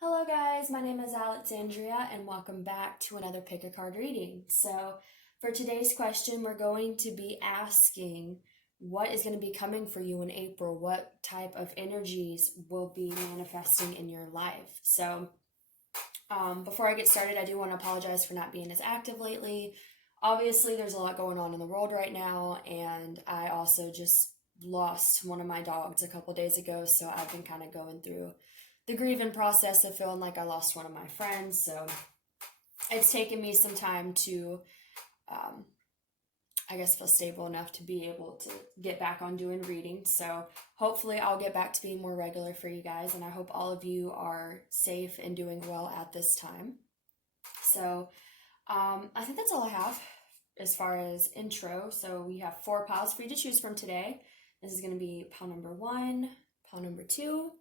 Hello guys, my name is Alexandria and welcome back to another pick a card reading. So for today's question, we're going to be asking what is going to be coming for you in April? What type of energies will be manifesting in your life? So before I get started, I do want to apologize for not being as active lately. Obviously, there's a lot going on in the world right now, and I also just lost one of my dogs a couple days ago, so I've been kind of going through the grieving process of feeling like I lost one of my friends. So it's taken me some time to, feel stable enough to be able to get back on doing readings. So hopefully I'll get back to being more regular for you guys, and I hope all of you are safe and doing well at this time. So I think that's all I have as far as intro. So we have 4 piles for you to choose from today. This is going to be pile number 1, pile number 2,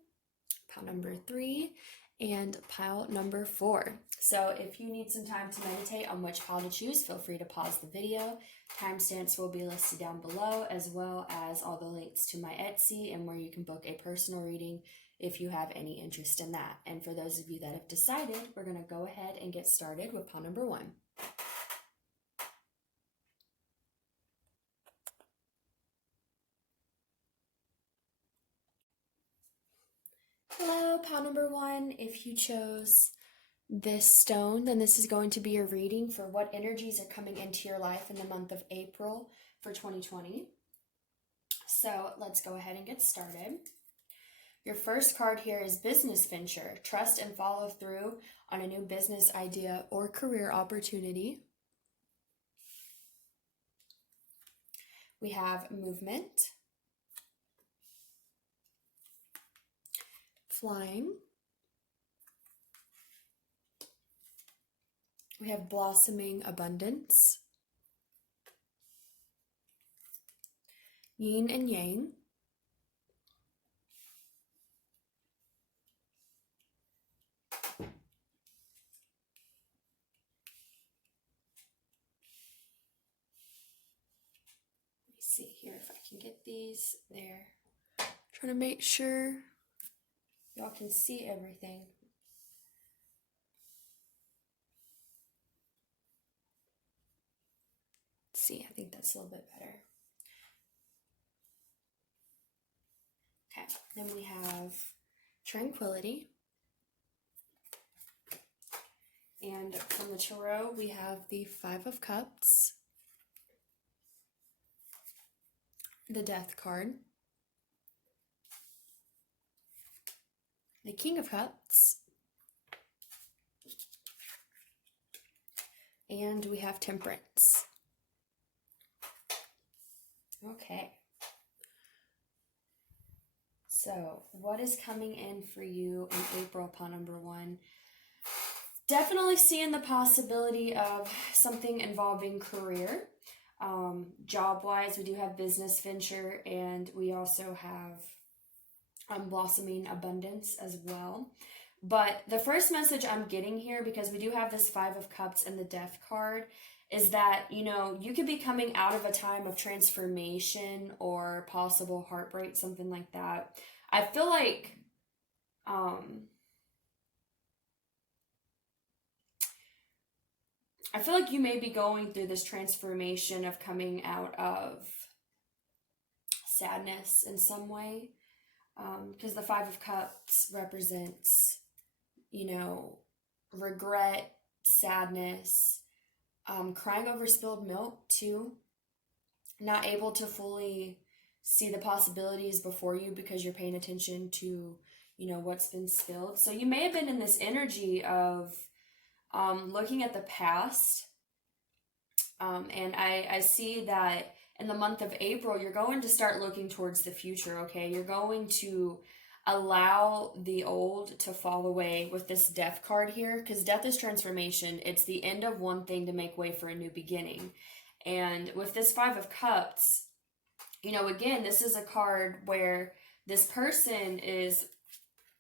pile number 3, and pile number 4. So if you need some time to meditate on which pile to choose, feel free to pause the video. Timestamps will be listed down below, as well as all the links to my Etsy and where you can book a personal reading if you have any interest in that. And for those of you that have decided, we're going to go ahead and get started with pile number 1. Hello, pile number 1. If you chose this stone, then this is going to be your reading for what energies are coming into your life in the month of April for 2020. So let's go ahead and get started. Your first card here is business venture. Trust and follow through on a new business idea or career opportunity. We have movement, flying. We have blossoming abundance, yin and yang, see here if I can get these there. Trying to make sure y'all can see everything. Let's see, I think that's a little bit better. Okay, then we have tranquility. And from the tarot, we have the 5 of Cups, the Death card, the King of Cups, and we have Temperance. Okay. So, what is coming in for you in April, pile number 1? Definitely seeing the possibility of something involving career. Job-wise, we do have business venture, and we also have blossoming abundance as well. But the first message I'm getting here, because we do have this 5 of Cups and the Death card, is that, you could be coming out of a time of transformation or possible heartbreak, something like that. I feel like you may be going through this transformation of coming out of sadness in some way, because the 5 of Cups represents, regret, sadness, crying over spilled milk too, not able to fully see the possibilities before you because you're paying attention to, what's been spilled. So you may have been in this energy of looking at the past, and I see that in the month of April, you're going to start looking towards the future, okay? You're going to allow the old to fall away with this Death card here, because death is transformation. It's the end of one thing to make way for a new beginning. And with this 5 of Cups, again, this is a card where this person is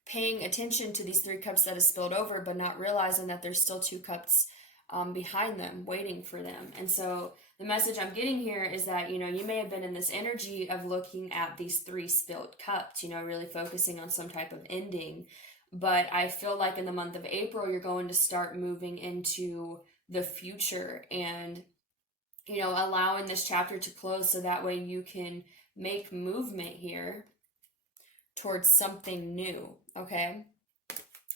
paying attention to these 3 cups that have spilled over, but not realizing that there's still 2 cups behind them, waiting for them. And so the message I'm getting here is that, you may have been in this energy of looking at these 3 spilled cups, really focusing on some type of ending But I feel like in the month of April, you're going to start moving into the future and, allowing this chapter to close so that way you can make movement here towards something new, okay?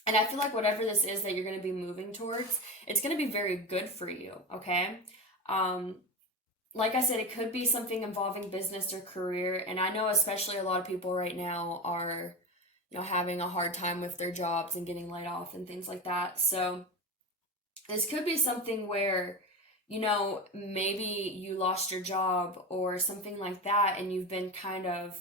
And I feel like whatever this is that you're going to be moving towards, it's going to be very good for you, okay? Like I said, it could be something involving business or career. And I know especially a lot of people right now are, having a hard time with their jobs and getting laid off and things like that. So this could be something where, maybe you lost your job or something like that, and you've been kind of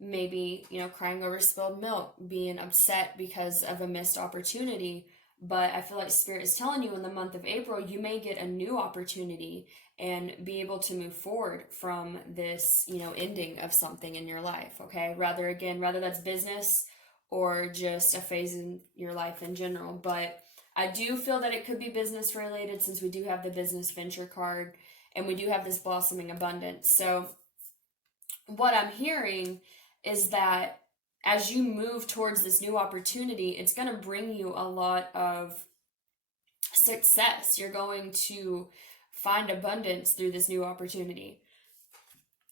maybe, crying over spilled milk, being upset because of a missed opportunity. But I feel like Spirit is telling you in the month of April, you may get a new opportunity and be able to move forward from this, ending of something in your life, okay? Rather that's business or just a phase in your life in general. But I do feel that it could be business related since we do have the business venture card and we do have this blossoming abundance. So what I'm hearing is that as you move towards this new opportunity, it's going to bring you a lot of success. You're going to find abundance through this new opportunity.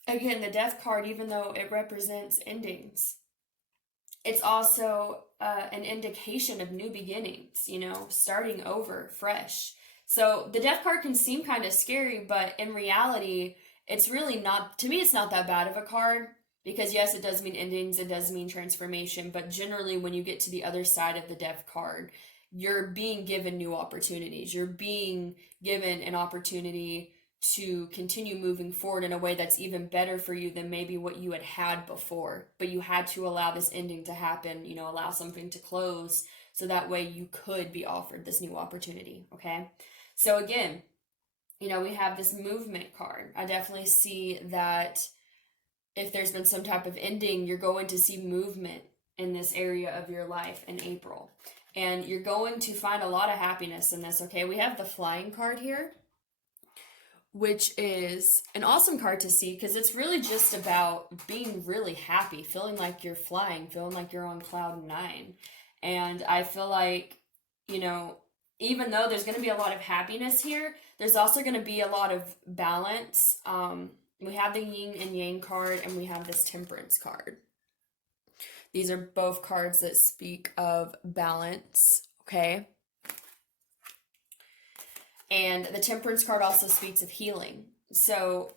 Again, the Death card, even though it represents endings, it's also an indication of new beginnings, starting over fresh. So the Death card can seem kind of scary, but in reality, it's really not, to me, it's not that bad of a card. Because yes, it does mean endings, it does mean transformation, but generally when you get to the other side of the Death card, you're being given new opportunities. You're being given an opportunity to continue moving forward in a way that's even better for you than maybe what you had before. But you had to allow this ending to happen, allow something to close so that way you could be offered this new opportunity, okay? So again, we have this movement card. I definitely see that if there's been some type of ending, you're going to see movement in this area of your life in April. And you're going to find a lot of happiness in this, okay? We have the Flying card here, which is an awesome card to see because it's really just about being really happy, feeling like you're flying, feeling like you're on cloud 9. And I feel like, even though there's going to be a lot of happiness here, there's also going to be a lot of balance. We have the Yin and Yang card, and we have this Temperance card. These are both cards that speak of balance, okay? And the Temperance card also speaks of healing. So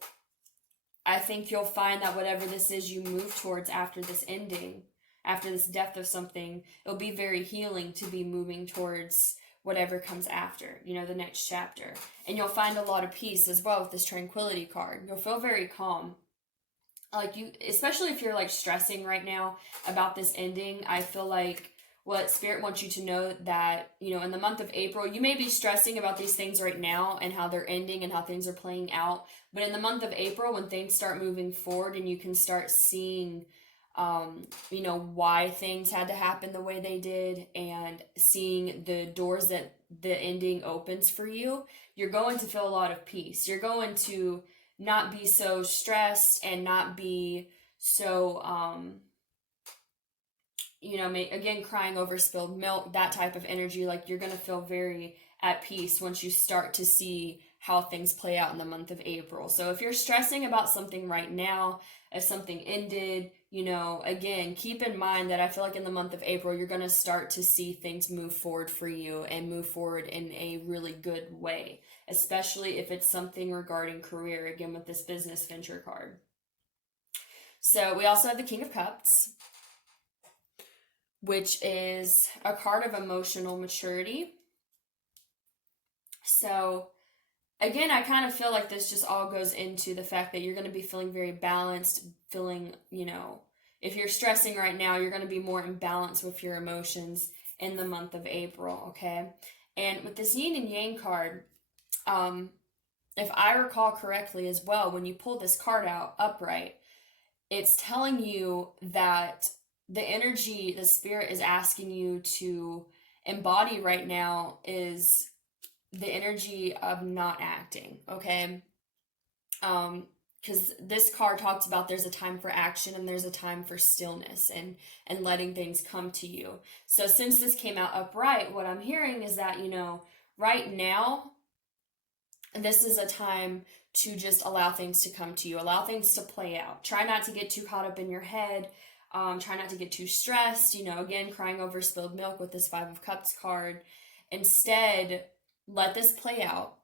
I think you'll find that whatever this is you move towards after this ending, after this death of something, it'll be very healing to be moving towards whatever comes after, the next chapter. And you'll find a lot of peace as well with this Tranquility card. You'll feel very calm. Especially if you're stressing right now about this ending, I feel like what Spirit wants you to know that, in the month of April, you may be stressing about these things right now and how they're ending and how things are playing out. But in the month of April, when things start moving forward and you can start seeing why things had to happen the way they did and seeing the doors that the ending opens for you, you're going to feel a lot of peace. You're going to not be so stressed and not be so, again, crying over spilled milk, that type of energy. Like you're going to feel very at peace once you start to see how things play out in the month of April. So if you're stressing about something right now, if something ended, again, keep in mind that I feel like in the month of April, you're going to start to see things move forward for you and move forward in a really good way, especially if it's something regarding career, again, with this business venture card. So we also have the King of Cups, which is a card of emotional maturity. So again, I kind of feel like this just all goes into the fact that you're going to be feeling very balanced, feeling, if you're stressing right now, you're going to be more in balance with your emotions in the month of April, okay? And with this Yin and Yang card, if I recall correctly as well, when you pull this card out upright, it's telling you that the energy the Spirit is asking you to embody right now is the energy of not acting, okay? because this card talks about there's a time for action and there's a time for stillness and letting things come to you. So since this came out upright, what I'm hearing is that, you know, right now, this is a time to just allow things to come to you, allow things to play out. Try not to get too caught up in your head. Try not to get too stressed, you know, again, crying over spilled milk with this Five of Cups card. Instead, let this play out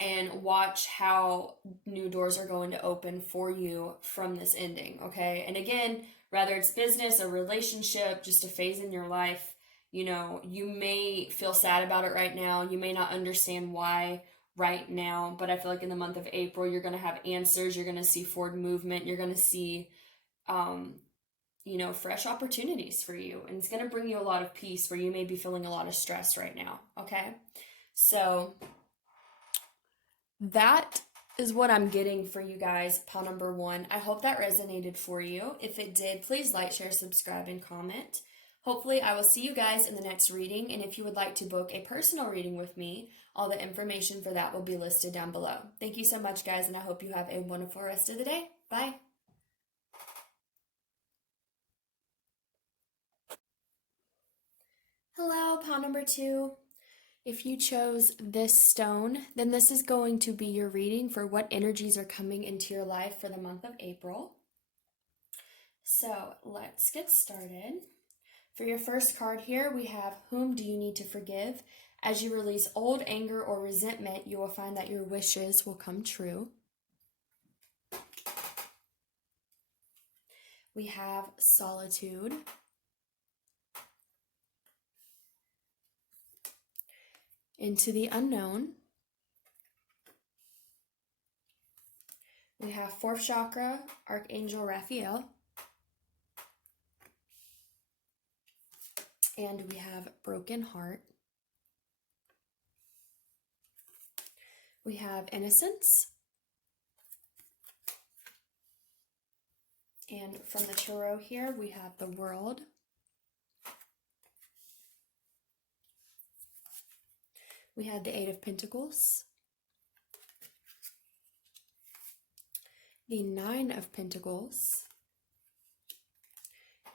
and watch how new doors are going to open for you from this ending, okay? And again, whether it's business, a relationship, just a phase in your life, you know, you may feel sad about it right now. You may not understand why right now, but I feel like in the month of April, you're going to have answers. You're going to see forward movement. You're going to see, you know, fresh opportunities for you. And it's going to bring you a lot of peace where you may be feeling a lot of stress right now, okay? So that is what I'm getting for you guys, pile number 1. I hope that resonated for you. If it did, please like, share, subscribe, and comment. Hopefully, I will see you guys in the next reading, and if you would like to book a personal reading with me, all the information for that will be listed down below. Thank you so much, guys, and I hope you have a wonderful rest of the day. Bye. Hello, pile number 2. If you chose this stone, then this is going to be your reading for what energies are coming into your life for the month of April. So let's get started. For your first card here, we have Whom Do You Need to Forgive? As you release old anger or resentment, you will find that your wishes will come true. We have Solitude. Into the Unknown. We have 4th chakra, Archangel Raphael. And we have Broken Heart. We have Innocence. And from the tarot here, we have the World. We have the 8 of Pentacles. The 9 of Pentacles.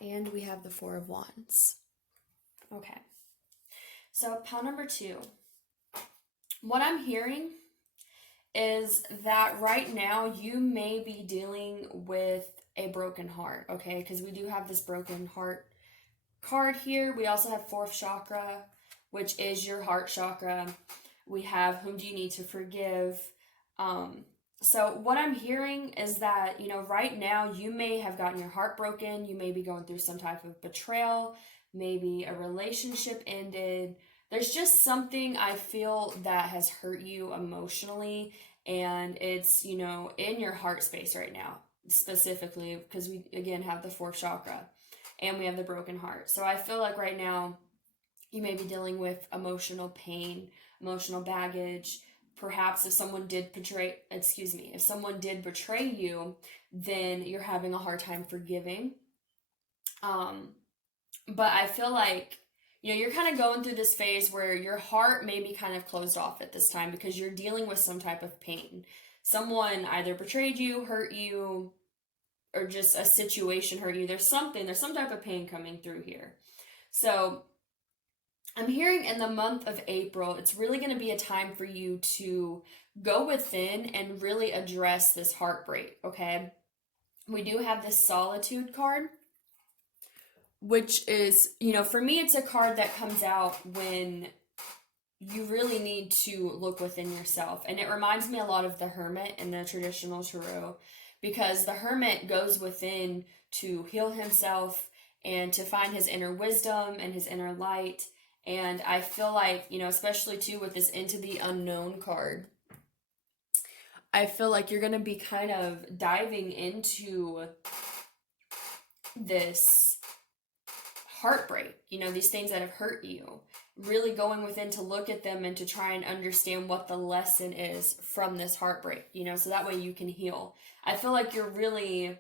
And we have the 4 of Wands. Okay, so pile number 2. What I'm hearing is that right now you may be dealing with a broken heart, okay? Because we do have this broken heart card here. We also have 4th chakra, which is your heart chakra. We have Whom Do You Need to Forgive? So what I'm hearing is that, you know, right now you may have gotten your heart broken. You may be going through some type of betrayal. Maybe a relationship ended. There's just something I feel that has hurt you emotionally, and it's, you know, in your heart space right now, specifically, because we, again, have the 4th chakra, and we have the broken heart. So I feel like right now, you may be dealing with emotional pain, emotional baggage. Perhaps if someone did betray you, then you're having a hard time forgiving. But I feel like, you know, you're kind of going through this phase where your heart may be kind of closed off at this time because you're dealing with some type of pain. Someone either betrayed you, hurt you, or just a situation hurt you. There's some type of pain coming through here. So I'm hearing in the month of April, it's really going to be a time for you to go within and really address this heartbreak, okay? We do have this Solitude card, which is, you know, for me, it's a card that comes out when you really need to look within yourself. And it reminds me a lot of the Hermit in the traditional tarot, because the Hermit goes within to heal himself and to find his inner wisdom and his inner light. And I feel like, you know, especially too with this Into the Unknown card, I feel like you're going to be kind of diving into this heartbreak, you know, these things that have hurt you, really going within to look at them and to try and understand what the lesson is from this heartbreak, you know, so that way you can heal. I feel like you're really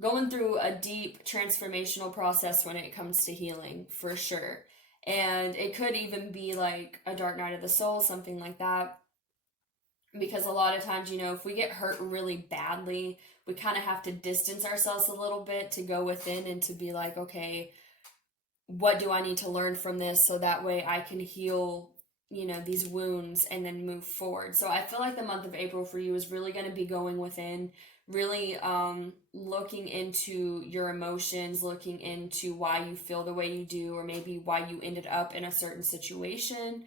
going through a deep transformational process when it comes to healing, for sure. And it could even be like a dark night of the soul, something like that. because a lot of times, you know, if we get hurt really badly, we kind of have to distance ourselves a little bit to go within and to be like, okay, what do I need to learn from this so that way I can heal, you know, these wounds and then move forward. So I feel like the month of April for you is really going to be going within, really looking into your emotions, looking into why you feel the way you do, or maybe why you ended up in a certain situation.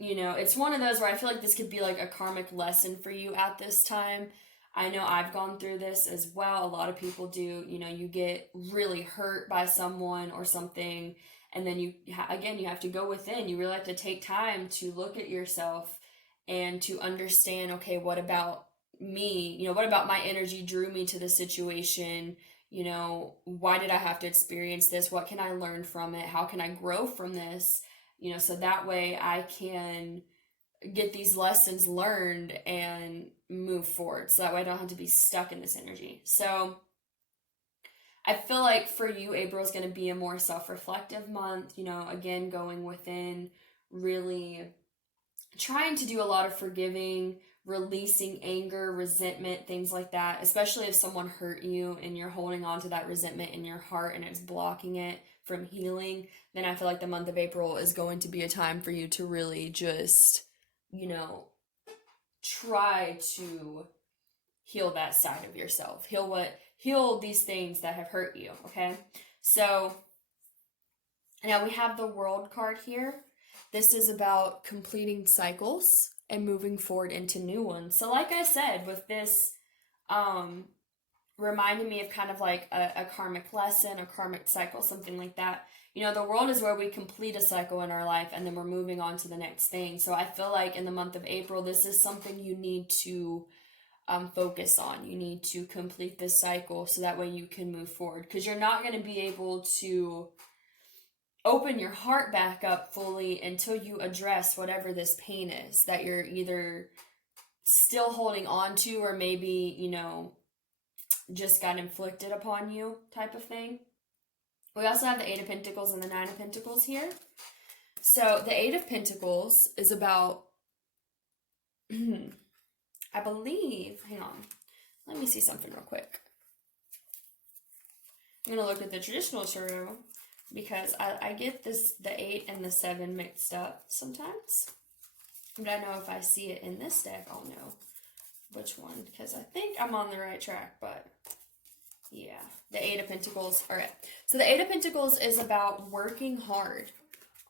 You know, it's one of those where I feel like this could be like a karmic lesson for you at this time. I know I've gone through this as well. A lot of people do. You know, you get really hurt by someone or something, and then again, you have to go within. You really have to take time to look at yourself and to understand, okay, what about me? You know, what about my energy drew me to the situation? You know, why did I have to experience this? What can I learn from it? How can I grow from this? You know, so that way I can get these lessons learned and move forward. So that way I don't have to be stuck in this energy. So I feel like for you, April is going to be a more self-reflective month, you know, again, going within, really trying to do a lot of forgiving, releasing anger, resentment, things like that, especially if someone hurt you and you're holding on to that resentment in your heart and it's blocking it from healing, then I feel like the month of April is going to be a time for you to really just, you know, try to heal that side of yourself. Heal these things that have hurt you, okay? So now we have the World card here. This is about completing cycles and moving forward into new ones. So like I said, with this reminded me of kind of like a karmic lesson, a karmic cycle, something like that. You know, the world is where we complete a cycle in our life and then we're moving on to the next thing. So I feel like in the month of April, this is something you need to focus on. You need to complete this cycle so that way you can move forward, because you're not going to be able to open your heart back up fully until you address whatever this pain is that you're either still holding on to, or maybe, you know, just got inflicted upon you type of thing. We also have the Eight of Pentacles and the Nine of Pentacles here. So the Eight of Pentacles is about, I believe, hang on, let me see something real quick. I'm going to look at the traditional tarot because I get the 8 and the 7 mixed up sometimes. But I know if I see it in this deck, I'll know which one, because I think I'm on the right track, but yeah, the Eight of Pentacles. All right, so the Eight of Pentacles is about working hard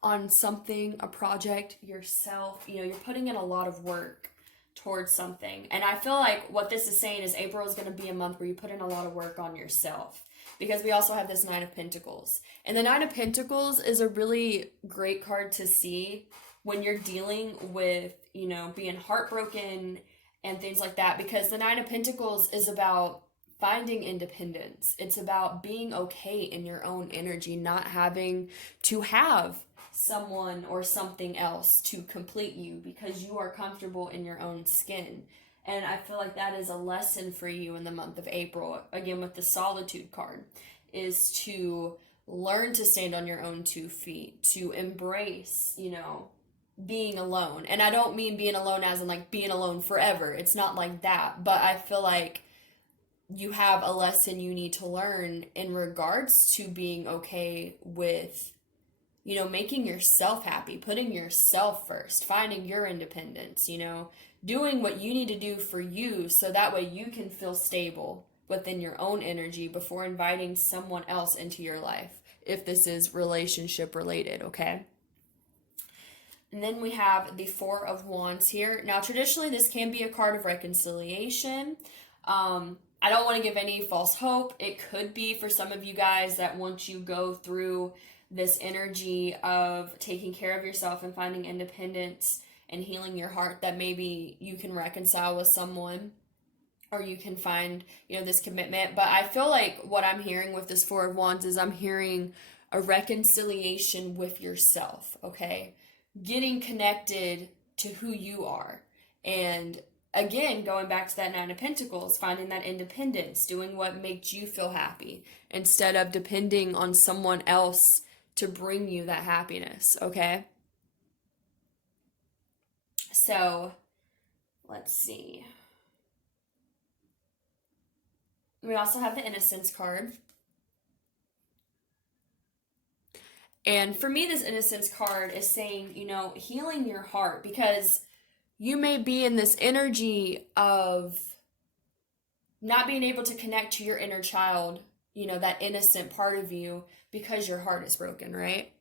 on something, a project, yourself. You know, you're putting in a lot of work towards something. And I feel like what this is saying is April is going to be a month where you put in a lot of work on yourself, because we also have this Nine of Pentacles. And the Nine of Pentacles is a really great card to see when you're dealing with, you know, being heartbroken and things like that, because the Nine of Pentacles is about finding independence. It's about being okay in your own energy, not having to have someone or something else to complete you, because you are comfortable in your own skin. And I feel like that is a lesson for you in the month of April, again with the Solitude card, is to learn to stand on your own 2 feet, to embrace, you know, being alone. And I don't mean being alone as in like being alone forever. It's not like that. But I feel like you have a lesson you need to learn in regards to being okay with, you know, making yourself happy, putting yourself first, finding your independence, you know, doing what you need to do for you so that way you can feel stable within your own energy before inviting someone else into your life, if this is relationship related, okay? And then we have the Four of Wands here. Now, traditionally, this can be a card of reconciliation. I don't want to give any false hope. It could be for some of you guys that once you go through this energy of taking care of yourself and finding independence and healing your heart, that maybe you can reconcile with someone or you can find, you know, this commitment. But I feel like what I'm hearing with this Four of Wands is I'm hearing a reconciliation with yourself, okay? Getting connected to who you are. And again, going back to that Nine of Pentacles, finding that independence, doing what makes you feel happy instead of depending on someone else to bring you that happiness, okay? So Let's see. We also have the Innocence card. And for me, this Innocence card is saying, you know, healing your heart, because you may be in this energy of not being able to connect to your inner child, you know, that innocent part of you, because your heart is broken, right?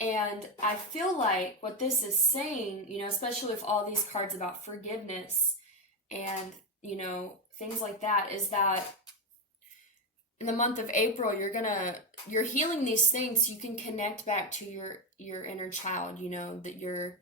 And I feel like what this is saying, you know, especially with all these cards about forgiveness and, you know, things like that, is that in the month of April, you're healing these things so you can connect back to your inner child, you know, that your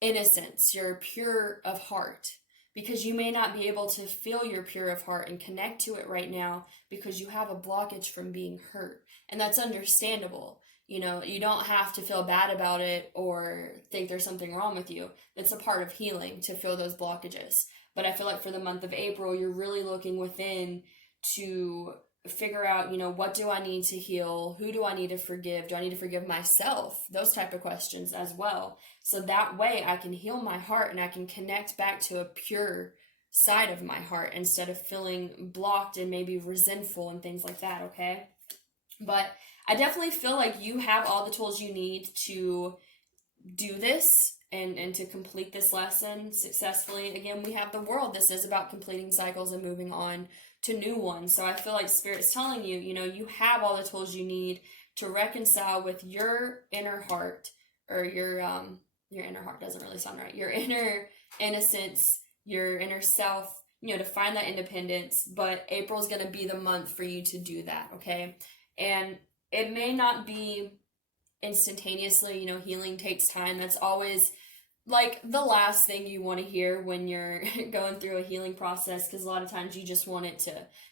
innocence, you're pure of heart, because you may not be able to feel you're pure of heart and connect to it right now because you have a blockage from being hurt. And that's understandable. You know, you don't have to feel bad about it or think there's something wrong with you. It's a part of healing to feel those blockages. But I feel like for the month of April, you're really looking within to figure out, you know, what do I need to heal? Who do I need to forgive? Do I need to forgive myself? Those type of questions as well. So that way I can heal my heart and I can connect back to a pure side of my heart instead of feeling blocked and maybe resentful and things like that, okay? But I definitely feel like you have all the tools you need to do this and to complete this lesson successfully. Again, we have the world. This is about completing cycles and moving on to new ones. So I feel like Spirit's telling you, you know, you have all the tools you need to reconcile with your inner heart, or your inner heart doesn't really sound right. Your inner innocence, your inner self, you know, to find that independence. But April's going to be the month for you to do that, okay? And it may not be instantaneously, you know, healing takes time. That's always like the last thing you want to hear when you're going through a healing process, because a lot of times you just want it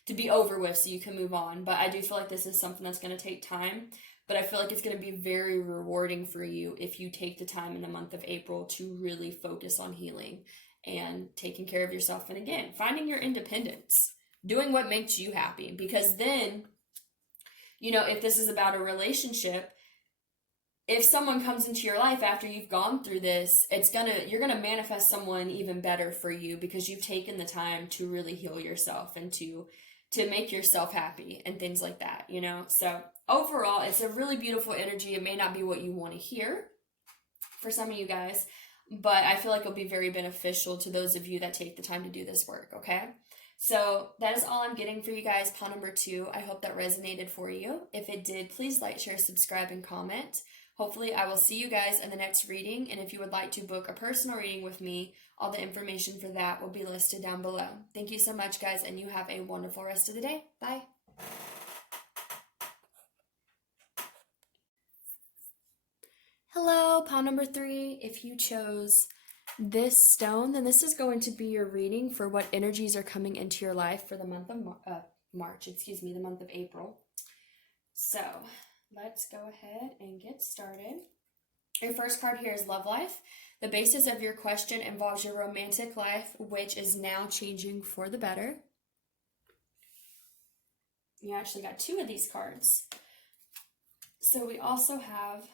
to be over with so you can move on. But I do feel like this is something that's going to take time, but I feel like it's going to be very rewarding for you if you take the time in the month of April to really focus on healing and taking care of yourself, and again, finding your independence, doing what makes you happy. Because then, you know, if this is about a relationship, if someone comes into your life after you've gone through this, you're gonna manifest someone even better for you, because you've taken the time to really heal yourself and to make yourself happy and things like that, you know? So overall, it's a really beautiful energy. It may not be what you want to hear for some of you guys, but I feel like it'll be very beneficial to those of you that take the time to do this work, okay? So that is all I'm getting for you guys, pile number 2. I hope that resonated for you. If it did, please like, share, subscribe, and comment. Hopefully, I will see you guys in the next reading, and if you would like to book a personal reading with me, all the information for that will be listed down below. Thank you so much, guys, and you have a wonderful rest of the day. Bye. Hello, pile number 3. If you chose this stone, then this is going to be your reading for what energies are coming into your life for the month of the month of April. So let's go ahead and get started. Your first card here is Love Life. The basis of your question involves your romantic life, which is now changing for the better. You actually got 2 of these cards. So we also have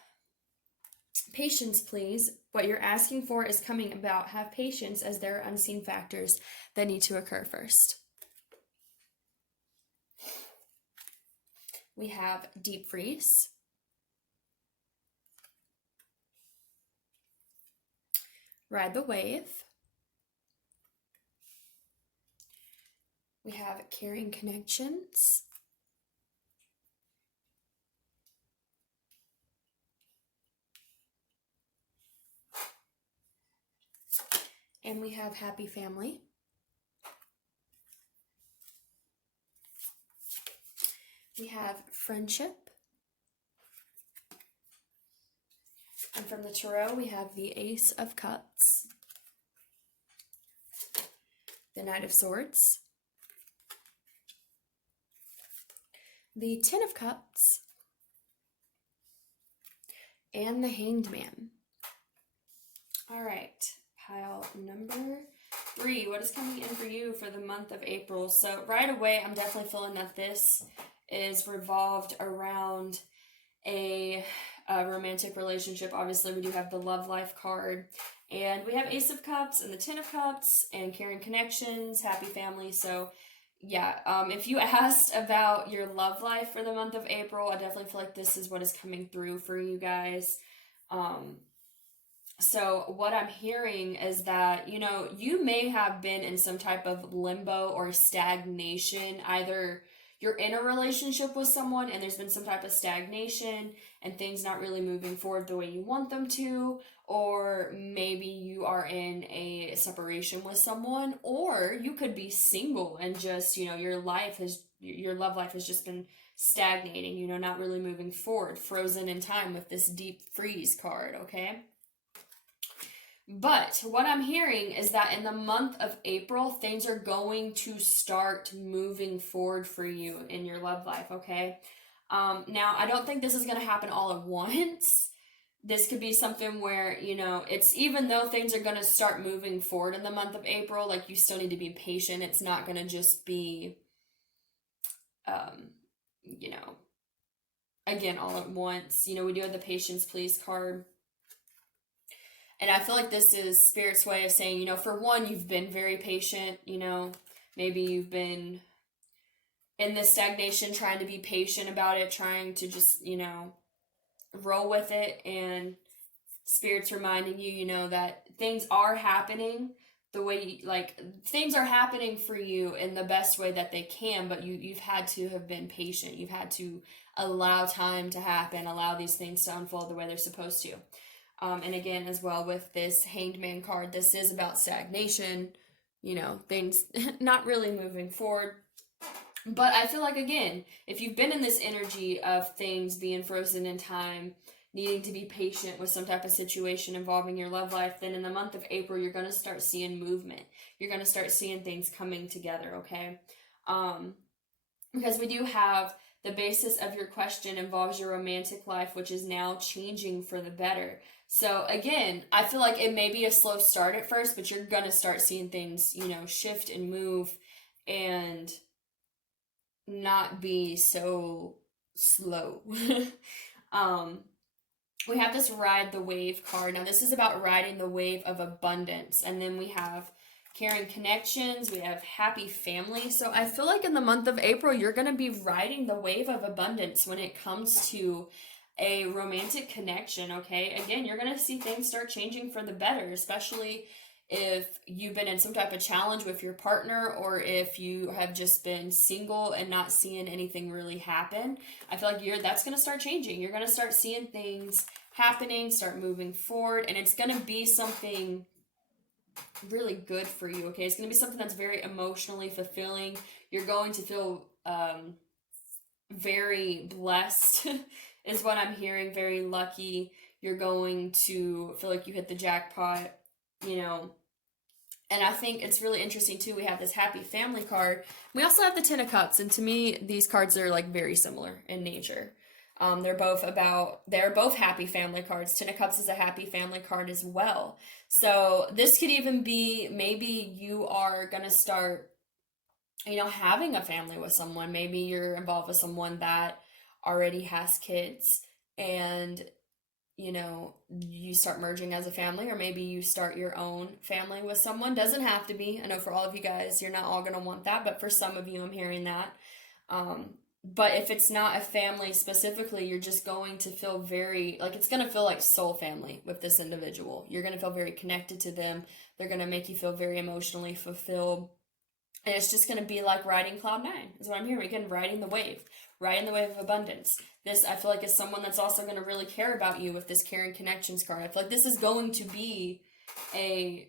Patience, please. What you're asking for is coming about. Have patience, as there are unseen factors that need to occur first. We have Deep Freeze. Ride the Wave. We have Caring Connections. And we have Happy Family. We have Friendship. And from the Tarot, we have the Ace of Cups, the Knight of Swords, the Ten of Cups, and the Hanged Man. All right, pile number 3. What is coming in for you for the month of April? So right away, I'm definitely feeling that this is revolved around a romantic relationship. Obviously, we do have the love life card, and we have Ace of Cups and the Ten of Cups and caring connections, happy family. So yeah, if you asked about your love life for the month of April, I definitely feel like this is what is coming through for you guys. So what I'm hearing is that, you know, you may have been in some type of limbo or stagnation. Either you're in a relationship with someone and there's been some type of stagnation and things not really moving forward the way you want them to, or maybe you are in a separation with someone, or you could be single and just, you know, your love life has just been stagnating, you know, not really moving forward, frozen in time with this deep freeze card, okay? But what I'm hearing is that in the month of April, things are going to start moving forward for you in your love life, okay? Now, I don't think this is going to happen all at once. This could be something where, you know, it's even though things are going to start moving forward in the month of April, like you still need to be patient. It's not going to just be, you know, again, all at once. You know, we do have the patience please card. And I feel like this is Spirit's way of saying, you know, for one, you've been very patient, you know, maybe you've been in this stagnation, trying to be patient about it, trying to just, you know, roll with it. And Spirit's reminding you, you know, that things are happening the way, like, things are happening for you in the best way that they can, but you've had to have been patient. You've had to allow time to happen, allow these things to unfold the way they're supposed to. And again, as well, with this Hanged Man card, this is about stagnation, you know, things not really moving forward. But I feel like, again, if you've been in this energy of things being frozen in time, needing to be patient with some type of situation involving your love life, then in the month of April, you're going to start seeing movement. You're going to start seeing things coming together, okay? Because we do have the basis of your question involves your romantic life, which is now changing for the better. So again, I feel like it may be a slow start at first, but you're going to start seeing things, you know, shift and move and not be so slow. We have this Ride the Wave card. Now, this is about riding the wave of abundance. And then we have caring connections. We have happy family. So I feel like in the month of April, you're going to be riding the wave of abundance when it comes to a romantic connection, okay? Again, you're going to see things start changing for the better, especially if you've been in some type of challenge with your partner, or if you have just been single and not seeing anything really happen. I feel like that's going to start changing. You're going to start seeing things happening, start moving forward, and it's going to be something really good for you, okay? It's going to be something that's very emotionally fulfilling. You're going to feel very blessed is what I'm hearing, very lucky. You're going to feel like you hit the jackpot, you know. And I think it's really interesting too. We have this happy family card. We also have the Ten of Cups, and to me, these cards are like very similar in nature. They're both happy family cards. Ten of Cups is a happy family card as well. So this could even be, maybe you are gonna start, you know, having a family with someone. Maybe you're involved with someone that already has kids, and you know, you start merging as a family, or maybe you start your own family with someone. Doesn't have to be. I know for all of you guys, you're not all going to want that, but for some of you, I'm hearing that. But if it's not a family specifically, you're just going to feel very, like, it's going to feel like soul family with this individual. You're going to feel very connected to them. They're going to make you feel very emotionally fulfilled. And it's just going to be like riding cloud nine, is what I'm hearing. Again, riding the wave of abundance. This, I feel like, is someone that's also going to really care about you with this caring connections card. I feel like this is going to be a,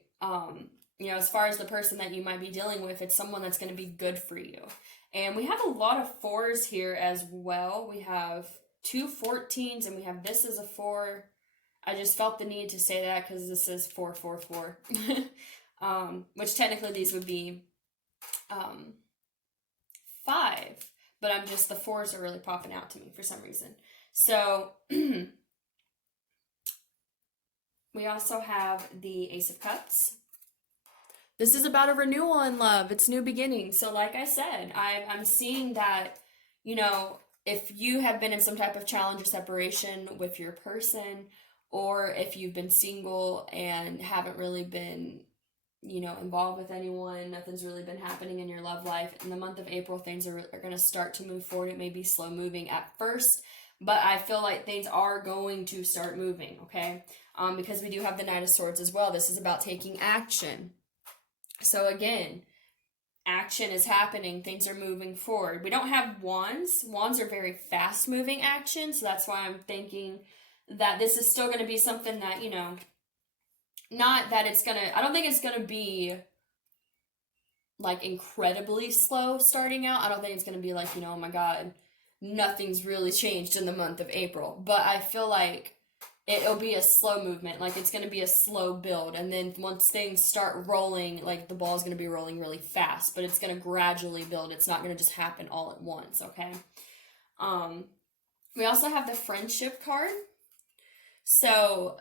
you know, as far as the person that you might be dealing with, it's someone that's going to be good for you. And we have a lot of 4s here as well. We have 2 14s, and we have this as a 4. I just felt the need to say that because this is 4 4 4. Which technically these would be 5, but the 4s are really popping out to me for some reason. So we also have the Ace of Cups. This is about a renewal in love. It's new beginnings. So like I said, I'm seeing that, you know, if you have been in some type of challenge or separation with your person, or if you've been single and haven't really been, involved with anyone, nothing's really been happening in your love life, in the month of April, things are going to start to move forward. It may be slow moving at first, but I feel like things are going to start moving, okay? Because we do have the Knight of Swords as well. This is about taking action. So again, action is happening. Things are moving forward. We don't have wands. Wands are very fast moving action. So that's why I'm thinking that this is still going to be something that, not that it's going to, I don't think it's going to be like incredibly slow starting out. I don't think it's going to be like, oh my God, nothing's really changed in the month of April. But I feel like it'll be a slow movement. Like it's going to be a slow build. And then once things start rolling, like the ball is going to be rolling really fast, but it's going to gradually build. It's not going to just happen all at once, okay? We also have the friendship card. So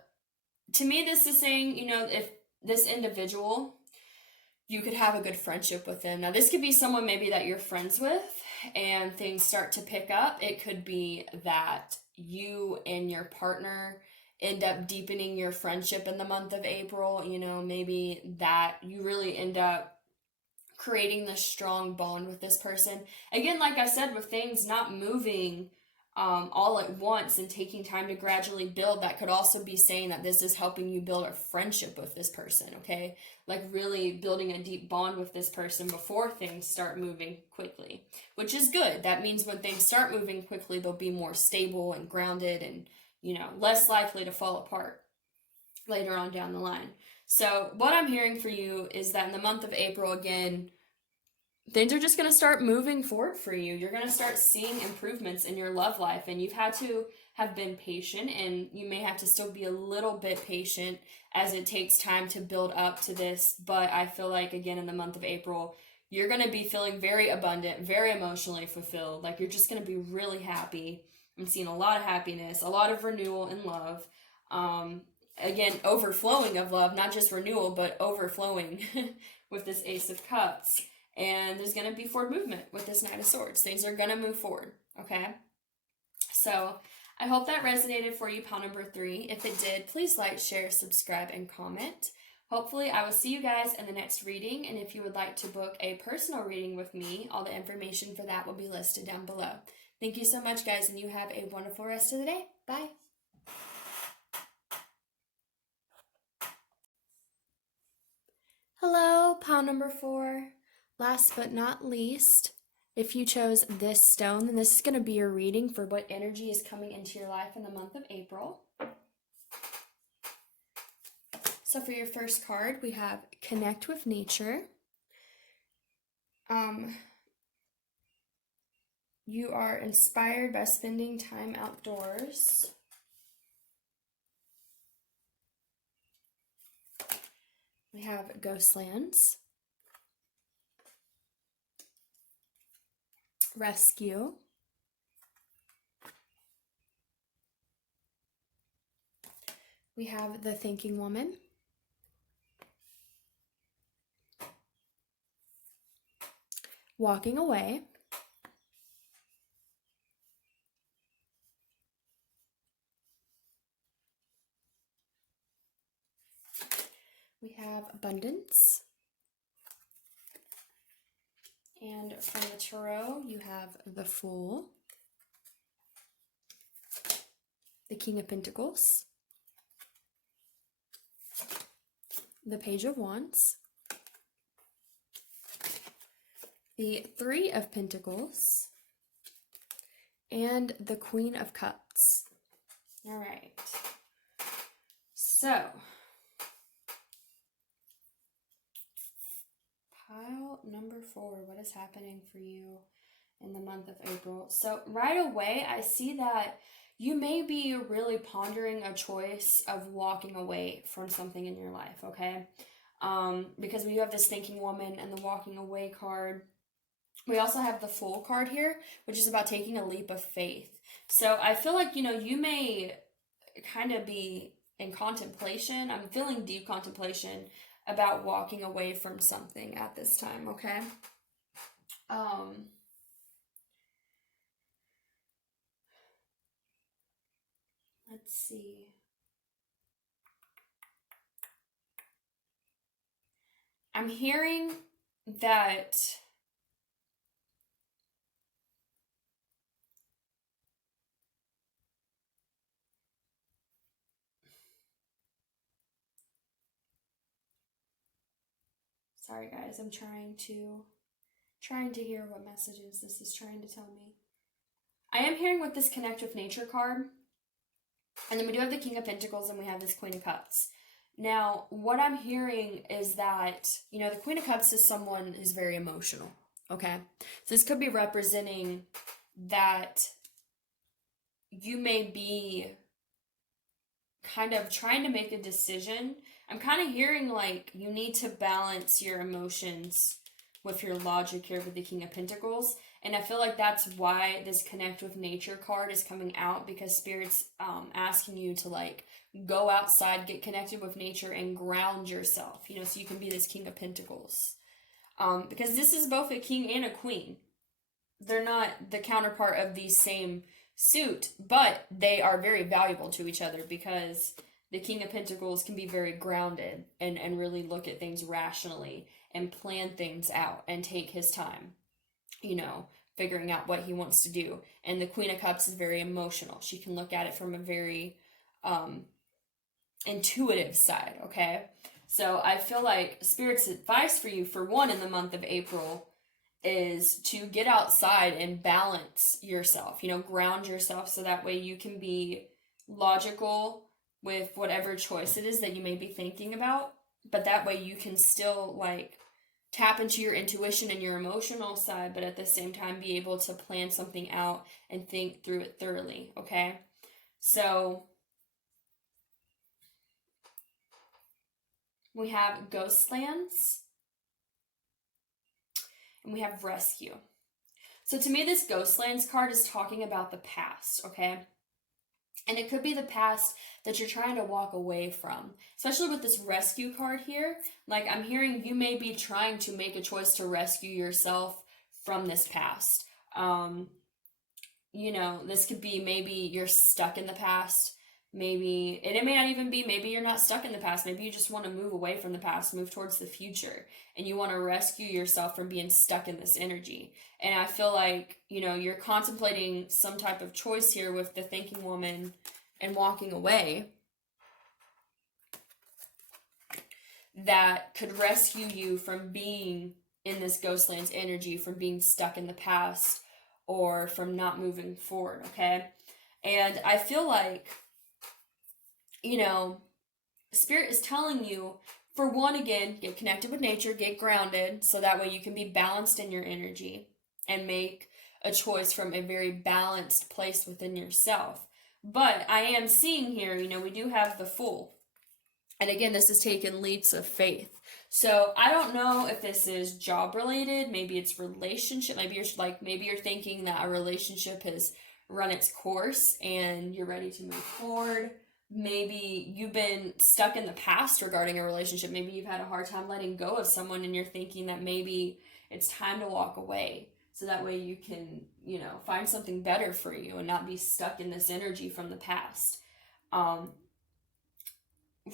to me, this is saying, if this individual, you could have a good friendship with them. Now, this could be someone maybe that you're friends with and things start to pick up. It could be that you and your partner end up deepening your friendship in the month of April. Maybe that you really end up creating this strong bond with this person. Again, like I said, with things not moving all at once and taking time to gradually build, that could also be saying that this is helping you build a friendship with this person, okay? Like really building a deep bond with this person before things start moving quickly, which is good. That means when things start moving quickly, they'll be more stable and grounded and, less likely to fall apart later on down the line. So what I'm hearing for you is that in the month of April, again, things are just going to start moving forward for you. You're going to start seeing improvements in your love life, and you've had to have been patient, and you may have to still be a little bit patient as it takes time to build up to this. But I feel like, again, in the month of April, you're going to be feeling very abundant, very emotionally fulfilled. Like you're just going to be really happy. I'm seeing a lot of happiness, a lot of renewal in love. Again, overflowing of love, not just renewal, but overflowing with this Ace of Cups. And there's going to be forward movement with this Knight of Swords. Things are going to move forward, okay? So I hope that resonated for you, pile number 3. If it did, please like, share, subscribe, and comment. Hopefully, I will see you guys in the next reading. And if you would like to book a personal reading with me, all the information for that will be listed down below. Thank you so much, guys, and you have a wonderful rest of the day. Bye. Hello, pile number 4. Last but not least, if you chose this stone, then this is going to be your reading for what energy is coming into your life in the month of April. So for your first card, we have Connect with Nature. You are inspired by spending time outdoors. We have Ghostlands. Rescue. We have The Thinking Woman. Walking Away. We have Abundance. And from the Tarot, you have the Fool, the King of Pentacles, the Page of Wands, the Three of Pentacles, and the Queen of Cups. All right. So, pile number 4, what is happening for you in the month of April? So right away, I see that you may be really pondering a choice of walking away from something in your life, okay? Because we have this Thinking Woman and the Walking Away card. We also have the Fool card here, which is about taking a leap of faith. So I feel like, you may kind of be in contemplation. I'm feeling deep contemplation about walking away from something at this time, okay? Let's see. I'm hearing that sorry guys, I'm trying to hear what messages this is trying to tell me. I am hearing with this Connect with Nature card, and then we do have the King of Pentacles and we have this Queen of Cups. Now, what I'm hearing is that, you know, the Queen of Cups is someone who's very emotional, okay? So this could be representing that you may be kind of trying to make a decision. I'm kind of hearing like you need to balance your emotions with your logic here with the King of Pentacles. And I feel like that's why this Connect with Nature card is coming out, because Spirit's asking you to like go outside, get connected with nature, and ground yourself, you know, so you can be this King of Pentacles. Because this is both a king and a queen. They're not the counterpart of the same suit, but they are very valuable to each other, because the King of Pentacles can be very grounded and really look at things rationally and plan things out and take his time, you know, figuring out what he wants to do. And the Queen of Cups is very emotional. She can look at it from a very intuitive side, okay? So I feel like Spirit's advice for you, for one, in the month of April, is to get outside and balance yourself, you know, ground yourself, so that way you can be logical with whatever choice it is that you may be thinking about, but that way you can still like tap into your intuition and your emotional side, but at the same time be able to plan something out and think through it thoroughly, okay? So we have Ghostlands and we have Rescue. So to me, this Ghostlands card is talking about the past, okay? And it could be the past that you're trying to walk away from, especially with this Rescue card here. Like, I'm hearing you may be trying to make a choice to rescue yourself from this past. You know, this could be maybe you're stuck in the past. Maybe, and it may not even be, maybe you're not stuck in the past. Maybe you just want to move away from the past, move towards the future. And you want to rescue yourself from being stuck in this energy. And I feel like, you know, you're contemplating some type of choice here with the Thinking Woman and walking away that could rescue you from being in this Ghostlands energy, from being stuck in the past, or from not moving forward, okay? And I feel like, you know, Spirit is telling you, for one, again, get connected with nature, get grounded, so that way you can be balanced in your energy and make a choice from a very balanced place within yourself. But I am seeing here, you know, we do have the Fool. And again, this is taking leaps of faith. So I don't know if this is job related, maybe it's relationship, maybe you're thinking that a relationship has run its course and you're ready to move forward. Maybe you've been stuck in the past regarding a relationship. Maybe you've had a hard time letting go of someone and you're thinking that maybe it's time to walk away, so that way you can, you know, find something better for you and not be stuck in this energy from the past.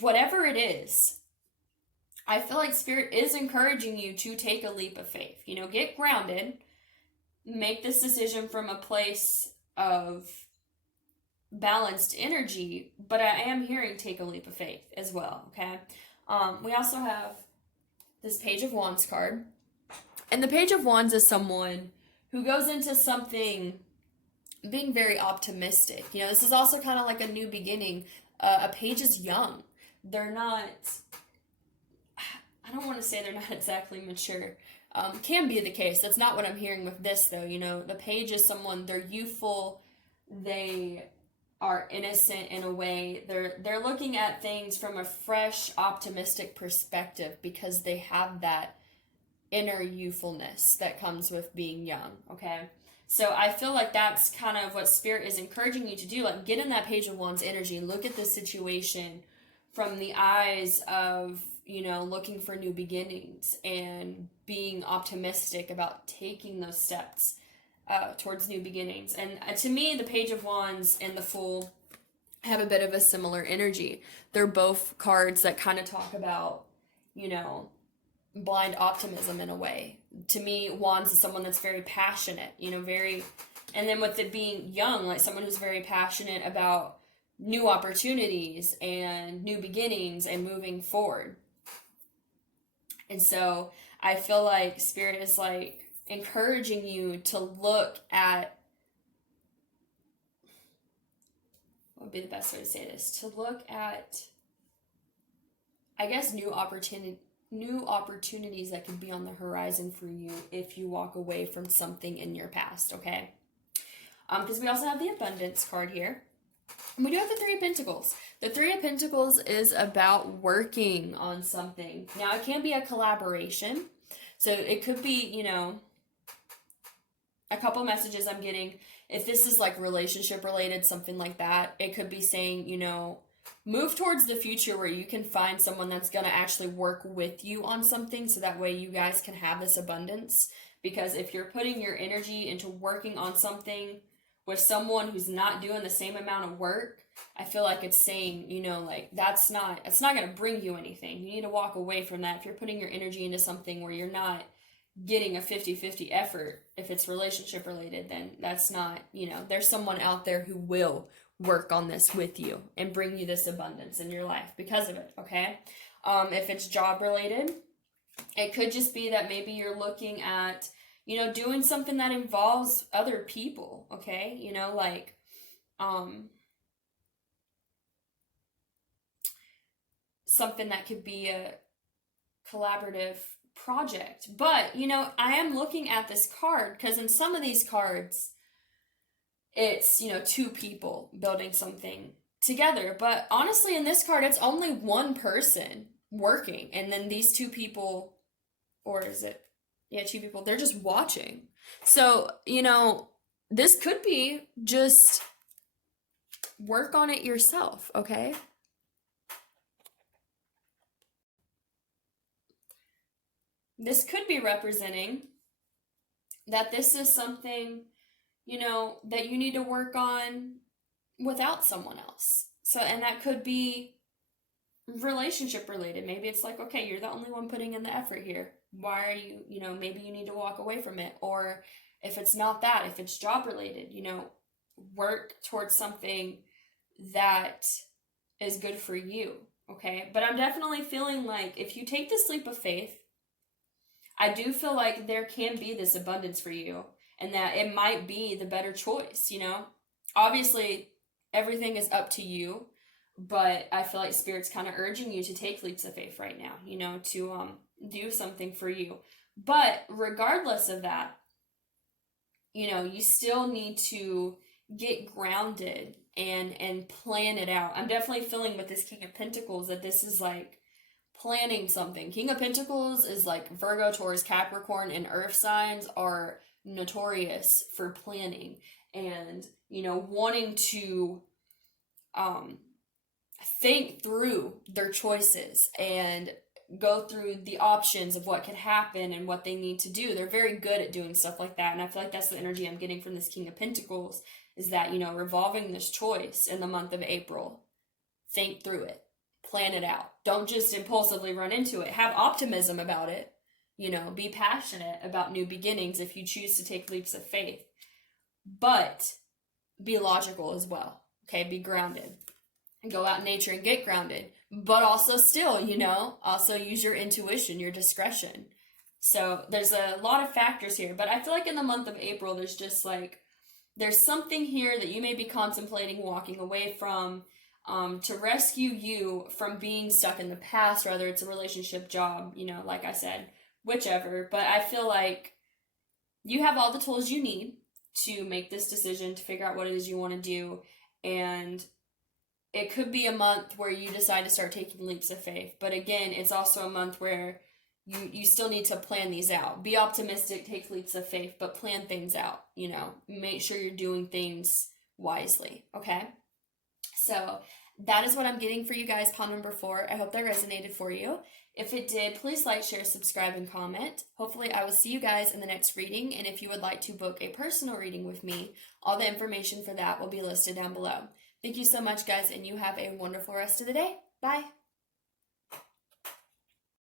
Whatever it is, I feel like Spirit is encouraging you to take a leap of faith. You know, get grounded, make this decision from a place of balanced energy, but I am hearing take a leap of faith as well, okay? We also have this Page of Wands card. And the Page of Wands is someone who goes into something being very optimistic. You know, this is also kind of like a new beginning. A page is young. They're not, I don't want to say they're not exactly mature. Can be the case. That's not what I'm hearing with this, though. You know, the page is someone, they're youthful, they are innocent in a way. They're looking at things from a fresh, optimistic perspective because they have that inner youthfulness that comes with being young, okay? So I feel like that's kind of what Spirit is encouraging you to do. Like, get in that Page of Wands energy, look at the situation from the eyes of, you know, looking for new beginnings and being optimistic about taking those steps towards new beginnings. And to me, the Page of Wands and the Fool have a bit of a similar energy. They're both cards that kind of talk about, blind optimism in a way. To me, Wands is someone that's very passionate, very, and then with it being young, like someone who's very passionate about new opportunities and new beginnings and moving forward. And so I feel like Spirit is like encouraging you to look at, what would be the best way to say this? To look at, I guess, new opportunities that could be on the horizon for you if you walk away from something in your past, okay? Because we also have the Abundance card here. And we do have the Three of Pentacles. The Three of Pentacles is about working on something. Now, it can be a collaboration. So it could be, a couple messages I'm getting. If this is like relationship related, something like that, it could be saying, move towards the future where you can find someone that's going to actually work with you on something, so that way you guys can have this abundance. Because if you're putting your energy into working on something with someone who's not doing the same amount of work, I feel like it's saying, it's not going to bring you anything. You need to walk away from that. If you're putting your energy into something where you're not getting a 50-50 effort, if it's relationship related, then that's not, there's someone out there who will work on this with you and bring you this abundance in your life because of it, okay? If it's job related, it could just be that maybe you're looking at, doing something that involves other people, okay? Something that could be a collaborative project. But, I am looking at this card because in some of these cards, it's, two people building something together. But honestly, in this card, it's only one person working. And then these two people, or is it? Yeah, two people, they're just watching. So, this could be just work on it yourself, okay? This could be representing that this is something, that you need to work on without someone else. So, and that could be relationship related. Maybe it's like, okay, you're the only one putting in the effort here. Why are you, maybe you need to walk away from it. Or if it's not that, if it's job related, work towards something that is good for you, okay? But I'm definitely feeling like if you take this leap of faith, I do feel like there can be this abundance for you and that it might be the better choice, Obviously, everything is up to you, but I feel like Spirit's kind of urging you to take leaps of faith right now, to do something for you. But regardless of that, you still need to get grounded and plan it out. I'm definitely feeling with this King of Pentacles that this is like planning something. King of Pentacles is like Virgo, Taurus, Capricorn, and Earth signs are notorious for planning and, wanting to think through their choices and go through the options of what could happen and what they need to do. They're very good at doing stuff like that. And I feel like that's the energy I'm getting from this King of Pentacles is that, revolving this choice in the month of April. Think through it. Plan it out. Don't just impulsively run into it. Have optimism about it. Be passionate about new beginnings if you choose to take leaps of faith. But be logical as well. Okay? Be grounded. And go out in nature and get grounded. But also still, also use your intuition, your discretion. So there's a lot of factors here. But I feel like in the month of April, there's just like, there's something here that you may be contemplating walking away from to rescue you from being stuck in the past, whether it's a relationship, job, like I said, whichever. But I feel like you have all the tools you need to make this decision, to figure out what it is you want to do. And it could be a month where you decide to start taking leaps of faith. But again, it's also a month where you still need to plan these out. Be optimistic, take leaps of faith, but plan things out, Make sure you're doing things wisely, okay? So that is what I'm getting for you guys, pile number 4. I hope that resonated for you. If it did, please like, share, subscribe, and comment. Hopefully I will see you guys in the next reading. And if you would like to book a personal reading with me, all the information for that will be listed down below. Thank you so much, guys, and you have a wonderful rest of the day. Bye.